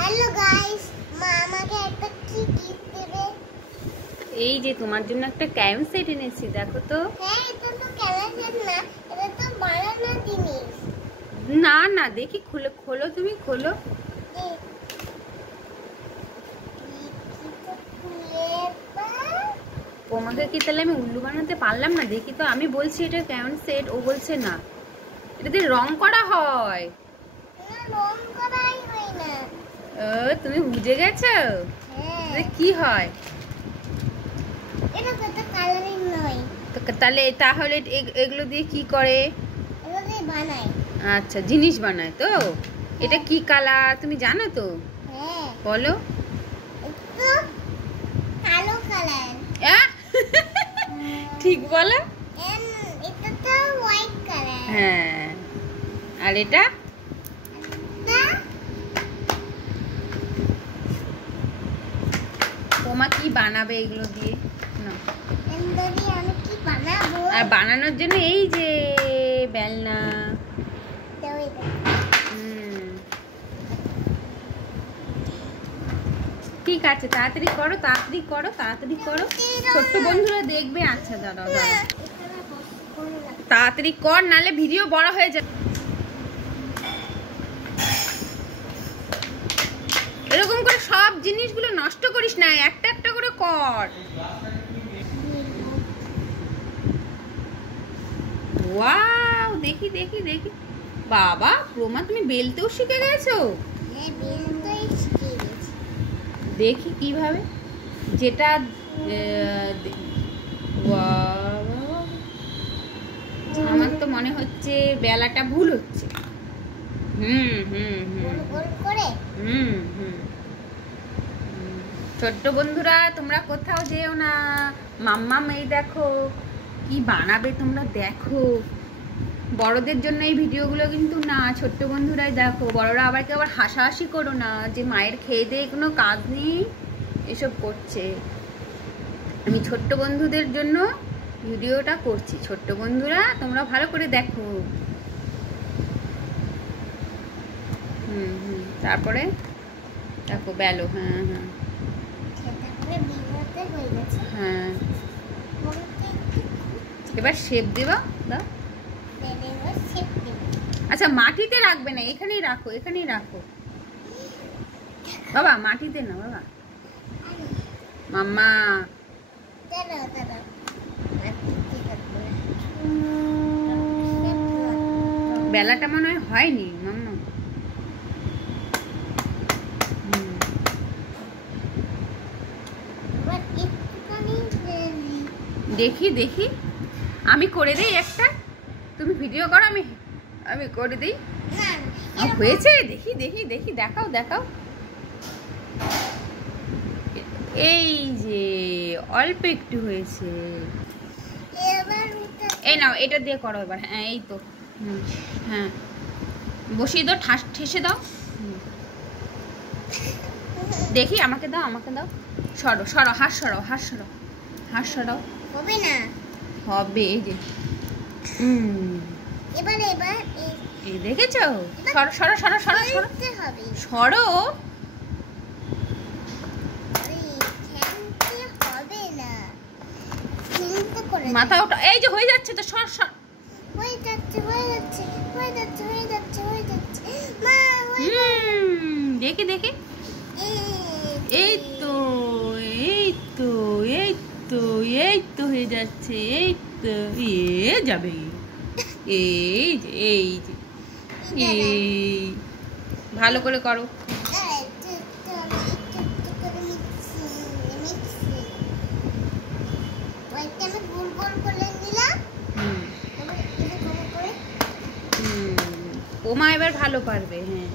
Hello guys, মা আমাকে একটা কি গিফট দেবে? এই যে তোমার জন্য একটা ক্যাম সেট এনেছি, দেখো তো। হ্যাঁ, এটা তো ক্যামেরা সেট না, এটা তো বানানো জিনিস। না না, দেখি খোলো খোলো, তুমি খোলো। তোমাকে কি তাহলে আমি উল্লু বানাতে পারলাম না? দেখি তো, আমি বলছি এটা ক্যাম সেট, ও বলছে না। এটাতে রং করা হয়। রং করাই হয় না। তুমি বুঝে গেছো? হ্যাঁ। কি হয়? এটা তো কালারিং নয়। তাহলে এগুলো দিয়ে কি করে? এগুলো দিয়ে বানায়। আচ্ছা, জিনিস বানায় তো। এটা কি কালার তুমি জানো তো? হ্যাঁ। বলো। এটা কালো কালার। ঠিক বলো। এটা তো হোয়াইট কালার। হ্যাঁ, আর এটা তোমা কি বানাবে এগুলো দিয়ে? না, আমি কি বানাবো? আর বানানোর জন্য এই যে বেলনা। ঠিক আছে, তাড়াতাড়ি করো তাড়াতাড়ি করো তাড়াতাড়ি করো, ছোট্ট বন্ধুরা দেখবে। আচ্ছা দাঁড়াও দাঁড়াও, তাড়াতাড়ি কর, নালে ভিডিও বড় হয়ে যাবে। এরকম করে সব জিনিসগুলো নষ্ট করিস না, একটা একটা করে কর। ওয়াও, দেখি দেখি দেখি। বাবা প্রমা, তুমি বেলতেও শিখে গেছো? হ্যাঁ, বেলতেই শিখে গেছি। দেখি কিভাবে। যেটা আমার তো মনে হচ্ছে বেলাটা ভুল হচ্ছে। ছোট্ট বন্ধুরা, তোমরা কোথাও যেও না। মাম্মাম এই দেখো কি বানাবে, তোমরা দেখো। বড়দের জন্য এই ভিডিওগুলো কিন্তু না, ছোট্ট বন্ধুরাই দেখো। বড়রা আবার কেউ আবার হাসাহাসি করো না যে মায়ের খেয়ে দিয়ে কোনো কাজ নেই এসব করছে। আমি ছোট্ট বন্ধুদের জন্য ভিডিওটা করছি। ছোট্ট বন্ধুরা তোমরা ভালো করে দেখো। তারপরে দেখো বেলো। হ্যাঁ হ্যাঁ হ্যাঁ, এবার শেপ দেবা। দাও। আচ্ছা, মাটিতে রাখবে না, এখানেই রাখো, এখানেই রাখো বাবা, মাটিতে না বাবা। মাম্মা বেলাটা মনে হয় হয়নি মাম্মা। দেখি দেখি, আমি করে দিই একটা, তুমি ভিডিও করো, আমি করে দিই। হয়েছে? দেখি দেখি দেখি, দেখাও দেখাও। এই যে অল্প একটু হয়েছে। এই নাও, এটা দিয়ে করো এবার। হ্যাঁ এই তো। হ্যাঁ, বসিয়ে দাও, ঠেসে দাও। দেখি, আমাকে দাও আমাকে দাও। সরো সরো, হাত সরাও হাত সরাও হাত সরাও। হবে না? হবে। এই যে এবার এই দেখেছো? সরো সরো সরো সরো সরো সরো। মাথা ওটা। এই যে হয়ে যাচ্ছে তো, সর সর। হয়ে যাচ্ছে হয়ে যাচ্ছে হয়ে যাচ্ছে হয়ে যাচ্ছে হয়ে যাচ্ছে। দেখি দেখি। এই তো এই তো এই তো এই তো হয়ে যাচ্ছে। এই তো যাবে। এই যে এই যে এই, ভালো করে করো। ওমা এবার ভালো পারবে। হ্যাঁ।